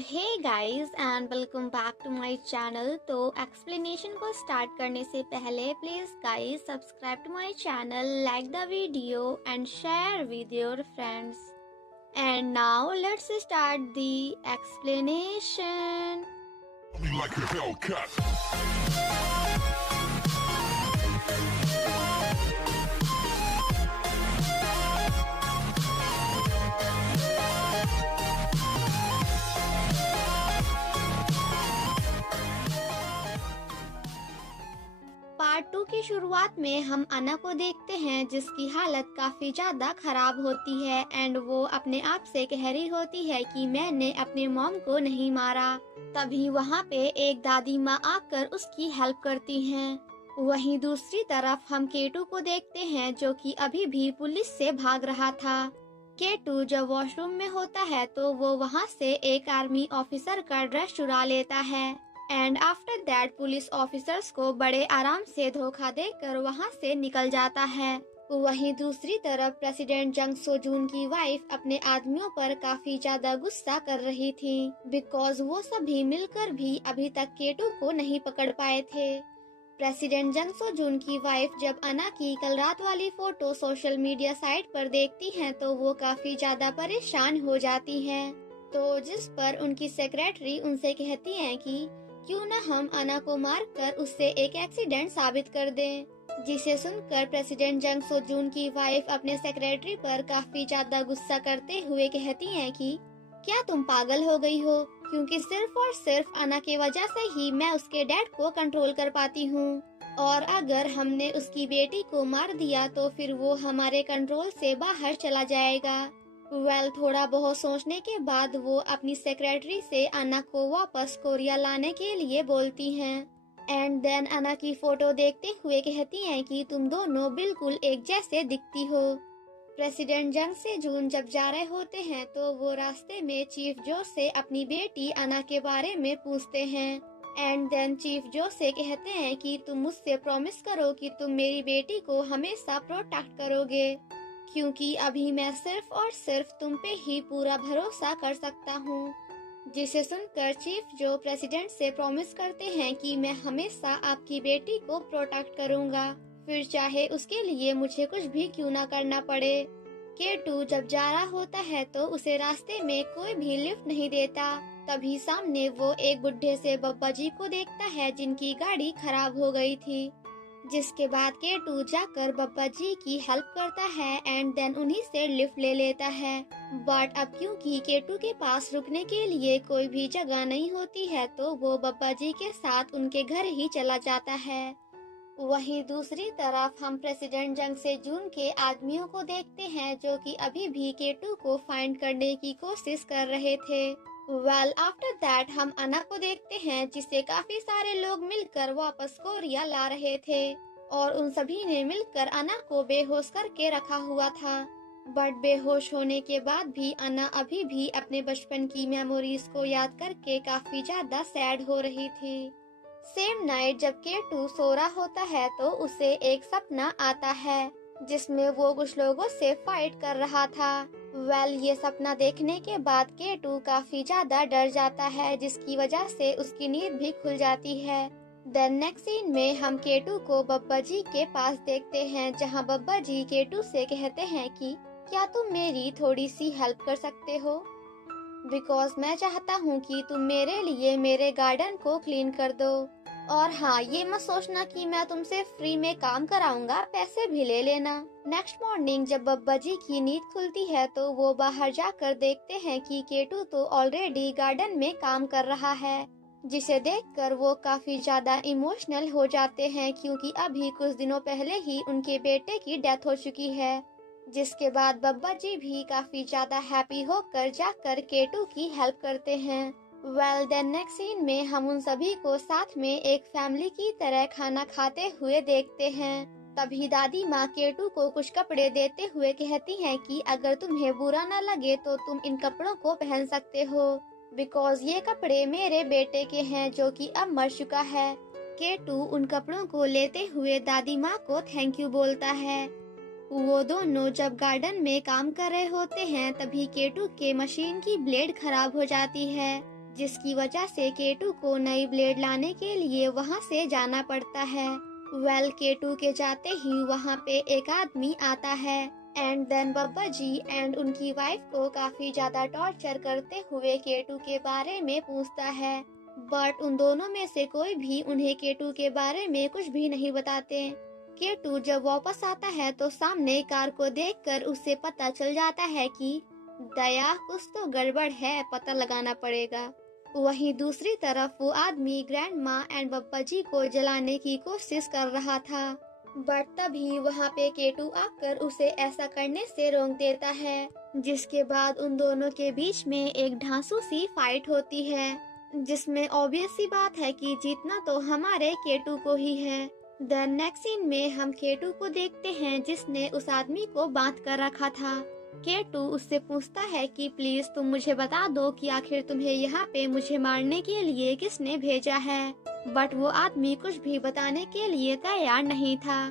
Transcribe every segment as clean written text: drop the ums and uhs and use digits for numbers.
Hey guys and welcome back to my channel. तो explanation को start करने से पहले please guys subscribe to my channel, like the video and share with your friends. And now let's start the explanation. Like a Hellcat. Part 2 की शुरुआत में हम अना को देखते हैं जिसकी हालत काफी ज्यादा खराब होती है एंड वो अपने आप से कह रही होती है कि मैंने अपने मॉम को नहीं मारा। तभी वहाँ पे एक दादी माँ आकर उसकी हेल्प करती हैं। वहीं दूसरी तरफ हम केटू को देखते हैं जो कि अभी भी पुलिस से भाग रहा था। केटू जब वॉशरूम में होता है तो वो वहाँ से एक आर्मी ऑफिसर का ड्रेस चुरा लेता है and after that police officers को बड़े आराम से धोखा देकर वहां से निकल जाता है। वहीं दूसरी तरफ प्रेसिडेंट जंग सोजून की वाइफ अपने आदमियों पर काफी ज्यादा गुस्सा कर रही थी बिकॉज वो सभी मिलकर भी अभी तक केटू को नहीं पकड़ पाए थे। प्रेसिडेंट जंग सोजून की वाइफ जब अना की कल रात वाली फोटो सोशल मीडिया साइट पर देखती हैं तो वो काफी ज्यादा परेशान हो जाती हैं। तो जिस पर उनकी सेक्रेटरी उनसे कहती हैं कि क्यों न हम अना को मारकर उससे एक एक्सीडेंट साबित कर दें। जिसे सुनकर प्रेसिडेंट जंग सोजून की वाइफ अपने सेक्रेटरी पर काफी ज्यादा गुस्सा करते हुए कहती हैं कि क्या तुम पागल हो गई हो, क्योंकि सिर्फ और सिर्फ अना की वजह से ही मैं उसके डैड को कंट्रोल कर पाती हूँ और अगर हमने उसकी बेटी को मार दिया तो फिर वो हमारे कंट्रोल से बाहर चला जाएगा। थोड़ा बहुत सोचने के बाद वो अपनी सेक्रेटरी से अना को वापस कोरिया लाने के लिए बोलती हैं एंड देन अना की फोटो देखते हुए कहती हैं कि तुम दोनों बिल्कुल एक जैसे दिखती हो। प्रेसिडेंट जंग से जून जब जा रहे होते हैं तो वो रास्ते में चीफ जो से अपनी बेटी अना के बारे में पूछते हैं एंड देन चीफ जो से कहते हैं कि तुम मुझसे प्रॉमिस करो कि तुम मेरी बेटी को हमेशा प्रोटेक्ट करोगे, क्योंकि अभी मैं सिर्फ और सिर्फ तुम पे ही पूरा भरोसा कर सकता हूँ। जिसे सुनकर चीफ जो प्रेसिडेंट से प्रॉमिस करते हैं कि मैं हमेशा आपकी बेटी को प्रोटेक्ट करूँगा, फिर चाहे उसके लिए मुझे कुछ भी क्यों ना करना पड़े। केटू जब जा रहा होता है तो उसे रास्ते में कोई भी लिफ्ट नहीं देता। तभी सामने वो एक बुढ़े से बब्बा जी को देखता है जिनकी गाड़ी खराब हो गई थी। जिसके बाद केटू जाकर बब्बा जी की हेल्प करता है एंड देन उन्हीं से लिफ्ट ले लेता है। बट अब क्योंकि केटू के पास रुकने के लिए कोई भी जगह नहीं होती है तो वो बब्बा जी के साथ उनके घर ही चला जाता है। वहीं दूसरी तरफ हम प्रेसिडेंट जंग से जून के आदमियों को देखते हैं जो कि अभी भी केटू को फाइंड करने की कोशिश कर रहे थे। आफ्टर दैट हम अना को देखते हैं जिसे काफी सारे लोग मिलकर वापस कोरिया ला रहे थे और उन सभी ने मिलकर अना को बेहोश करके रखा हुआ था। बट बेहोश होने के बाद भी अना अभी भी अपने बचपन की मेमोरीज को याद करके काफी ज्यादा सैड हो रही थी। सेम नाइट जब केटू सो रहा होता है तो उसे एक सपना आता है जिसमें वो कुछ लोगों से फाइट कर रहा था। ये सपना देखने के बाद केटू काफी ज्यादा डर जाता है जिसकी वजह से उसकी नींद भी खुल जाती है। देन नेक्स्ट सीन में हम केटू को बब्बा जी के पास देखते हैं जहां बब्बा जी केटू से कहते हैं कि क्या तुम मेरी थोड़ी सी हेल्प कर सकते हो, बिकॉज मैं चाहता हूँ कि तुम मेरे लिए मेरे गार्डन को क्लीन कर दो। और हाँ, ये मत सोचना कि मैं तुमसे फ्री में काम कराऊंगा, पैसे भी ले लेना। नेक्स्ट मॉर्निंग जब बब्बा जी की नींद खुलती है तो वो बाहर जाकर देखते हैं कि केटू तो ऑलरेडी गार्डन में काम कर रहा है। जिसे देखकर वो काफी ज्यादा इमोशनल हो जाते हैं क्योंकि अभी कुछ दिनों पहले ही उनके बेटे की डेथ हो चुकी है। जिसके बाद बब्बा जी भी काफी ज्यादा हैप्पी होकर जाकर केटू की हेल्प करते हैं। देन नेक्स्ट सीन में हम उन सभी को साथ में एक फैमिली की तरह खाना खाते हुए देखते हैं। तभी दादी माँ केटू को कुछ कपड़े देते हुए कहती हैं कि अगर तुम्हें बुरा न लगे तो तुम इन कपड़ों को पहन सकते हो, बिकॉज ये कपड़े मेरे बेटे के हैं जो कि अब मर चुका है। केटू उन कपड़ों को लेते हुए दादी माँ को थैंक यू बोलता है। वो दोनों जब गार्डन में काम कर रहे होते हैं तभी केटू के मशीन की ब्लेड खराब हो जाती है जिसकी वजह से केटू को नई ब्लेड लाने के लिए वहां से जाना पड़ता है। केटू के जाते ही वहां पे एक आदमी आता है एंड देन बब्बा जी एंड उनकी वाइफ को काफी ज्यादा टॉर्चर करते हुए केटू के बारे में पूछता है, बट उन दोनों में से कोई भी उन्हें केटू के बारे में कुछ भी नहीं बताते। केटू जब वापस आता है तो सामने कार को देखकर उसे पता चल जाता है कि दया कुछ तो गड़बड़ है, पता लगाना पड़ेगा। वहीं दूसरी तरफ वो आदमी ग्रैंड माँ एंड बब्बा जी को जलाने की कोशिश कर रहा था, बट तभी वहाँ पे केटू आकर उसे ऐसा करने से रोक देता है, जिसके बाद उन दोनों के बीच में एक ढांसू सी फाइट होती है, जिसमें ऑब्वियस सी बात है कि जीतना तो हमारे केटू को ही है। देन नेक्स्ट सीन में हम केटू को देखते हैं जिसने उस आदमी को बांध कर रखा था। केटू उससे पूछता है कि प्लीज तुम मुझे बता दो कि आखिर तुम्हें यहाँ पे मुझे मारने के लिए किसने भेजा है, बट वो आदमी कुछ भी बताने के लिए तैयार नहीं था।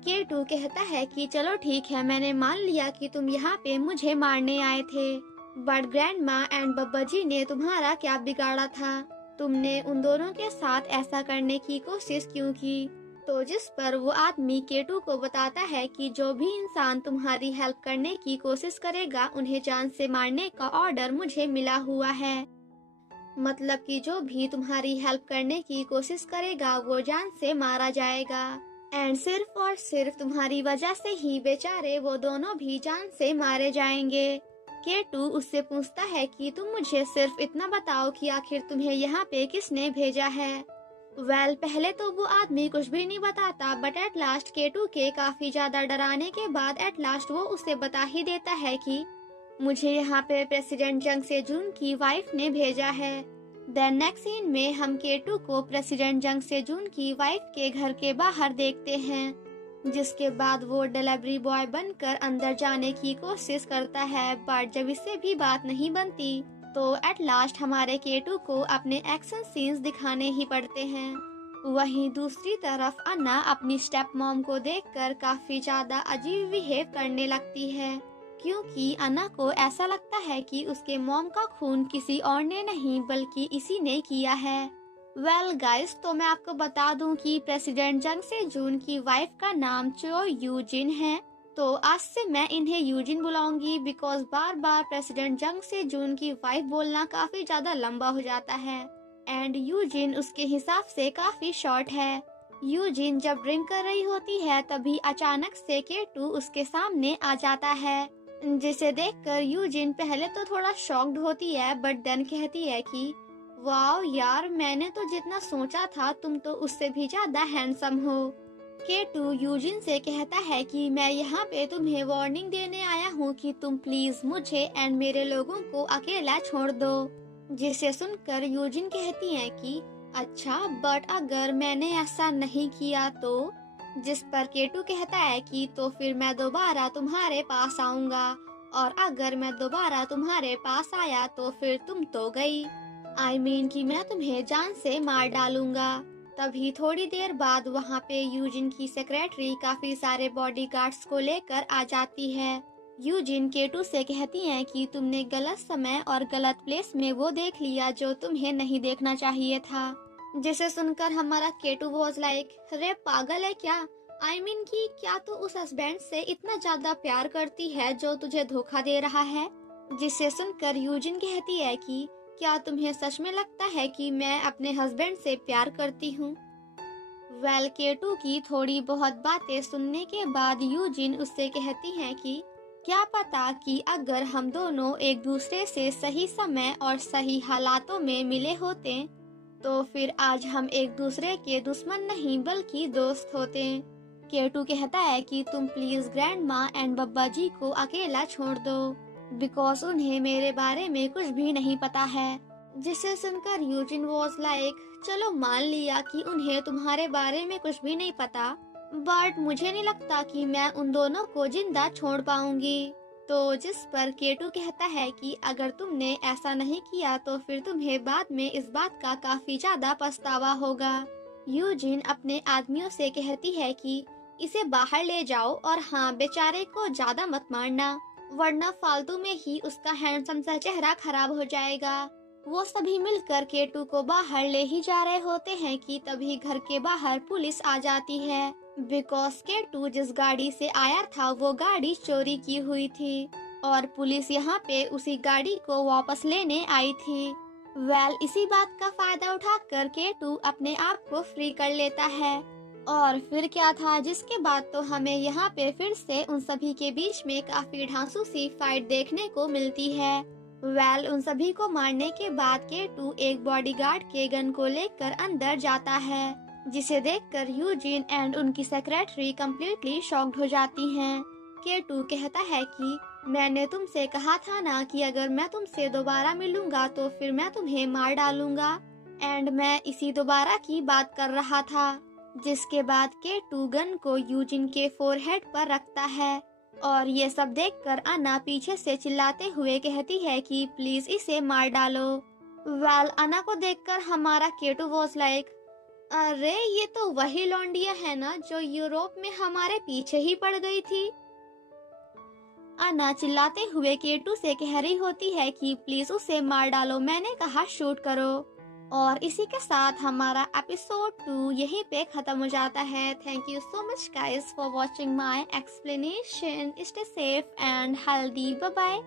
केटू कहता है कि चलो ठीक है, मैंने मान लिया कि तुम यहाँ पे मुझे मारने आए थे, बट ग्रैंड माँ एंड बब्बा जी ने तुम्हारा क्या बिगाड़ा था, तुमने उन दोनों के साथ ऐसा करने की कोशिश क्यों की। तो जिस पर वो आदमी केटू को बताता है कि जो भी इंसान तुम्हारी हेल्प करने की कोशिश करेगा उन्हें जान से मारने का ऑर्डर मुझे मिला हुआ है। मतलब कि जो भी तुम्हारी हेल्प करने की कोशिश करेगा वो जान से मारा जाएगा, एंड सिर्फ और सिर्फ तुम्हारी वजह से ही बेचारे वो दोनों भी जान से मारे जाएंगे। केटू उससे पूछता है कि तुम मुझे सिर्फ इतना बताओ कि आखिर तुम्हें यहाँ पे किसने भेजा है। पहले तो वो आदमी कुछ भी नहीं बताता, बट एट लास्ट केटू के काफी ज्यादा डराने के बाद एट लास्ट वो उसे बता ही देता है कि मुझे यहाँ पे प्रेसिडेंट जंग से जून की वाइफ ने भेजा है। देन नेक्स्ट सीन में हम केटू को प्रेसिडेंट जंग से जून की वाइफ के घर के बाहर देखते हैं, जिसके बाद वो डिलीवरी बॉय बनकर अंदर जाने की कोशिश करता है, बट जब इससे भी बात नहीं बनती तो एट लास्ट हमारे केटू को अपने एक्शन सीन्स दिखाने ही पड़ते हैं। वहीं दूसरी तरफ अन्ना अपनी स्टेप मॉम को देखकर काफी ज्यादा अजीब बिहेव करने लगती है, क्योंकि अन्ना को ऐसा लगता है कि उसके मॉम का खून किसी और ने नहीं बल्कि इसी ने किया है। गाइस, तो मैं आपको बता दूं कि प्रेसिडेंट जंग से जून की वाइफ का नाम चो यूजिन है, तो आज से मैं इन्हें यूजिन बुलाऊंगी बिकॉज बार बार प्रेसिडेंट जंग से जून की वाइफ बोलना काफी ज्यादा लंबा हो जाता है, एंड यूजिन उसके हिसाब से काफी शॉर्ट है। यूजिन जब ड्रिंक कर रही होती है तभी अचानक से केटू उसके सामने आ जाता है, जिसे देखकर यूजिन पहले तो थोड़ा शॉक्ड होती है, बट देन कहती है कि वाओ यार, मैंने तो जितना सोचा था तुम तो उससे भी ज्यादा हैंडसम हो। केटू यूजिन से कहता है कि मैं यहाँ पे तुम्हें वार्निंग देने आया हूँ कि तुम प्लीज मुझे एंड मेरे लोगों को अकेला छोड़ दो, जिसे सुनकर यूजिन कहती है कि अच्छा, बट अगर मैंने ऐसा नहीं किया तो, जिस पर केटू कहता है कि तो फिर मैं दोबारा तुम्हारे पास आऊंगा, और अगर मैं दोबारा तुम्हारे पास आया तो फिर तुम तो गई, I mean कि मैं तुम्हें जान से मार डालूंगा। तभी थोड़ी देर बाद वहाँ पे यूजिन की सेक्रेटरी काफी सारे बॉडीगार्ड्स को लेकर आ जाती है। यूजिन केटू से कहती है कि तुमने गलत समय और गलत प्लेस में वो देख लिया जो तुम्हें नहीं देखना चाहिए था, जिसे सुनकर हमारा केटू वॉज लाइक, रे पागल है क्या, I mean कि क्या तू उस हस्बैंड से इतना ज्यादा प्यार करती है जो तुझे धोखा दे रहा है। जिसे सुनकर यूजिन कहती है कि क्या तुम्हें सच में लगता है कि मैं अपने हस्बैंड से प्यार करती हूँ। केटू की थोड़ी बहुत बातें सुनने के बाद यूजिन उससे कहती है कि क्या पता कि अगर हम दोनों एक दूसरे से सही समय और सही हालातों में मिले होते तो फिर आज हम एक दूसरे के दुश्मन नहीं बल्कि दोस्त होते। केटू कहता है कि तुम प्लीज ग्रैंड माँ एंड बब्बा जी को अकेला छोड़ दो बिकॉज उन्हें मेरे बारे में कुछ भी नहीं पता है। जिसे सुनकर यूजिन वॉज लाइक, चलो मान लिया कि उन्हें तुम्हारे बारे में कुछ भी नहीं पता, बट मुझे नहीं लगता कि मैं उन दोनों को जिंदा छोड़ पाऊंगी। तो जिस पर केटू कहता है कि अगर तुमने ऐसा नहीं किया तो फिर तुम्हें बाद में इस बात का काफी ज्यादा पछतावा होगा। यूजिन अपने आदमियों से कहती है कि इसे बाहर ले जाओ और हाँ, बेचारे को ज्यादा मत मारना वरना फालतू में ही उसका हैंडसम सा चेहरा खराब हो जाएगा। वो सभी मिलकर केटू को बाहर ले ही जा रहे होते हैं कि तभी घर के बाहर पुलिस आ जाती है। बिकॉज केटू जिस गाड़ी से आया था वो गाड़ी चोरी की हुई थी और पुलिस यहाँ पे उसी गाड़ी को वापस लेने आई थी। इसी बात का फायदा उठाकर केटू अपने आप को फ्री कर लेता है। और फिर क्या था, जिसके बाद तो हमें यहाँ पे फिर से उन सभी के बीच में काफी ढांसू सी फाइट देखने को मिलती है। उन सभी को मारने के बाद केटू एक बॉडीगार्ड के गन को लेकर अंदर जाता है, जिसे देखकर यूजिन एंड उनकी सेक्रेटरी कम्प्लीटली शॉक्ड हो जाती हैं। केटू कहता है कि मैंने तुमसे कहा था ना कि अगर मैं तुमसे दोबारा मिलूंगा तो फिर मैं तुम्हें मार डालूंगा, एंड मैं इसी दोबारा की बात कर रहा था। जिसके बाद केटू गन को यूजिन के फोरहेड पर रखता है और ये सब देखकर अन्ना पीछे से चिल्लाते हुए कहती है कि प्लीज इसे मार डालो। अन्ना को देखकर हमारा केटू वॉज लाइक, अरे ये तो वही लौंडिया है ना जो यूरोप में हमारे पीछे ही पड़ गई थी। अन्ना चिल्लाते हुए केटू से कह रही होती है कि प्लीज उसे मार डालो, मैंने कहा शूट करो। और इसी के साथ हमारा एपिसोड 2 यहीं पे खत्म हो जाता है। Thank you so much guys for watching my explanation. Stay safe and healthy. Bye bye.